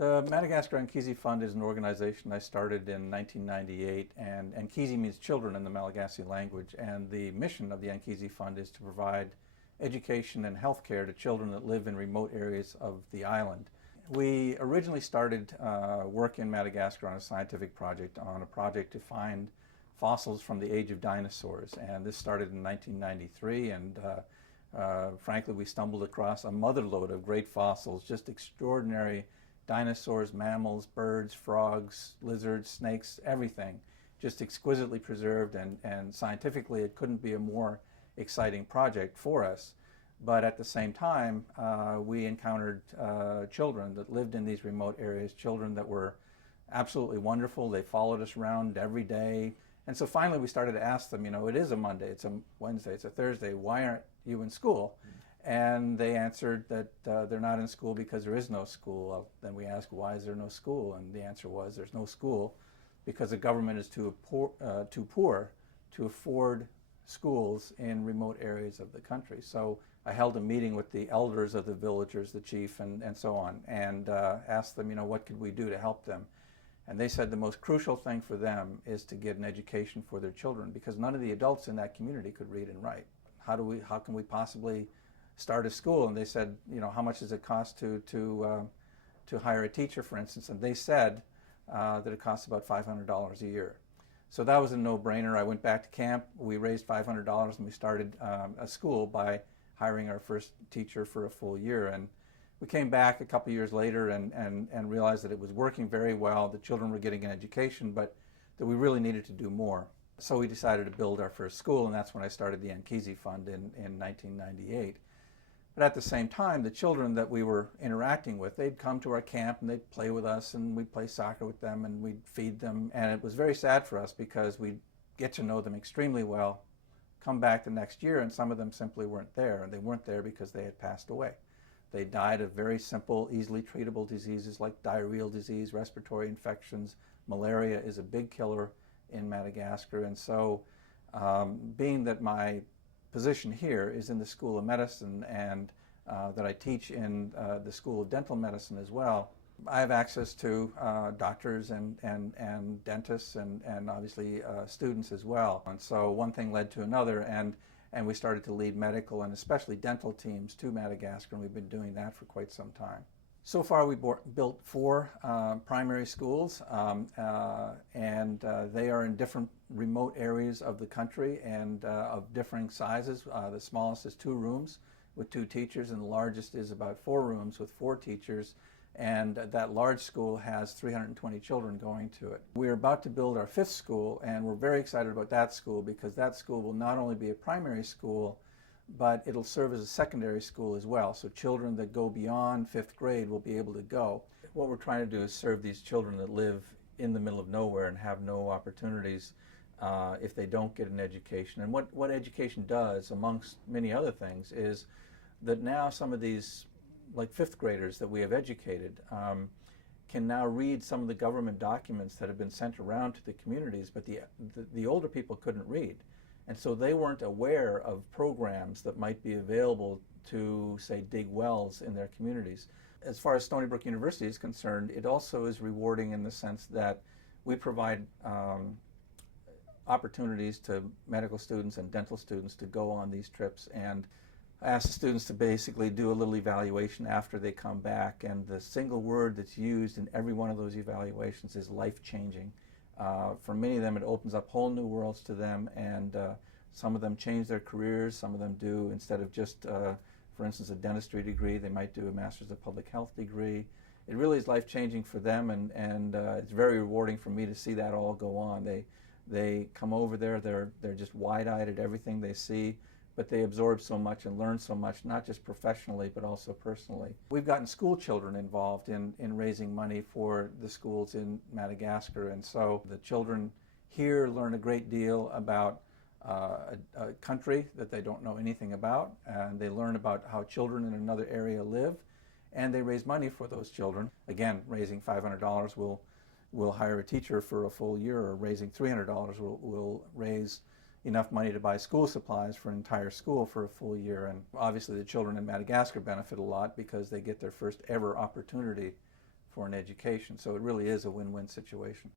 The Madagascar Ankizy Fund is an organization I started in 1998, and Ankizy means children in the Malagasy language, and the mission of the Ankizy Fund is to provide education and health care to children that live in remote areas of the island. We originally started work in Madagascar on a scientific project, to find fossils from the age of dinosaurs, and this started in 1993, and frankly we stumbled across a motherlode of great fossils, just extraordinary dinosaurs, mammals, birds, frogs, lizards, snakes, everything, just exquisitely preserved, and scientifically it couldn't be a more exciting project for us. But at the same time, we encountered children that lived in these remote areas, children that were absolutely wonderful. They followed us around every day. And so finally we started to ask them, it is a Monday, it's a Wednesday, it's a Thursday, why aren't you in school? And they answered that they're not in school because there is no school. Then we asked, why is there no school? And the answer was, there's no school because the government is too poor to afford schools in remote areas of the country. So I held a meeting with the elders of the villagers, the chief, and so on, and asked them, what could we do to help them? And they said the most crucial thing for them is to get an education for their children, because none of the adults in that community could read and write. How can we possibly start a school? And they said, how much does it cost to hire a teacher, for instance? And they said that it costs about $500 a year. So that was a no-brainer. I went back to camp, we raised $500, and we started a school by hiring our first teacher for a full year. And we came back a couple years later and realized that it was working very well, the children were getting an education, but that we really needed to do more. So we decided to build our first school, and that's when I started the Ankizy Fund in 1998. But at the same time, the children that we were interacting with, they'd come to our camp and they'd play with us, and we'd play soccer with them and we'd feed them. And it was very sad for us because we'd get to know them extremely well, come back the next year, and some of them simply weren't there. And they weren't there because they had passed away. They died of very simple, easily treatable diseases like diarrheal disease, respiratory infections. Malaria is a big killer in Madagascar. And so being that my position here is in the School of Medicine, and that I teach in the School of Dental Medicine as well, I have access to doctors and dentists and obviously students as well. And so one thing led to another, and we started to lead medical and especially dental teams to Madagascar, and we've been doing that for quite some time. So far we built 4 primary schools, and they are in different remote areas of the country and of differing sizes. The smallest is 2 rooms with 2 teachers, and the largest is about 4 rooms with 4 teachers. And that large school has 320 children going to it. We're about to build our 5th school, and we're very excited about that school because that school will not only be a primary school, but it'll serve as a secondary school as well. So children that go beyond 5th grade will be able to go. What we're trying to do is serve these children that live in the middle of nowhere and have no opportunities if they don't get an education. And what education does, amongst many other things, is that now some of these, like 5th graders that we have educated, can now read some of the government documents that have been sent around to the communities, but the older people couldn't read. And so they weren't aware of programs that might be available to, say, dig wells in their communities. As far as Stony Brook University is concerned, it also is rewarding in the sense that we provide opportunities to medical students and dental students to go on these trips, and I ask the students to basically do a little evaluation after they come back, and the single word that's used in every one of those evaluations is life-changing. For many of them, it opens up whole new worlds to them, and some of them change their careers. Some of them do, instead of just, for instance, a dentistry degree, they might do a Master's of Public Health degree. It really is life-changing for them, and it's very rewarding for me to see that all go on. They come over there, they're just wide-eyed at everything they see, but they absorb so much and learn so much, not just professionally, but also personally. We've gotten school children involved in raising money for the schools in Madagascar, and so the children here learn a great deal about a country that they don't know anything about, and they learn about how children in another area live, and they raise money for those children. Again, raising $500 will hire a teacher for a full year, or raising $300 will raise enough money to buy school supplies for an entire school for a full year. And obviously the children in Madagascar benefit a lot because they get their first ever opportunity for an education. So it really is a win-win situation.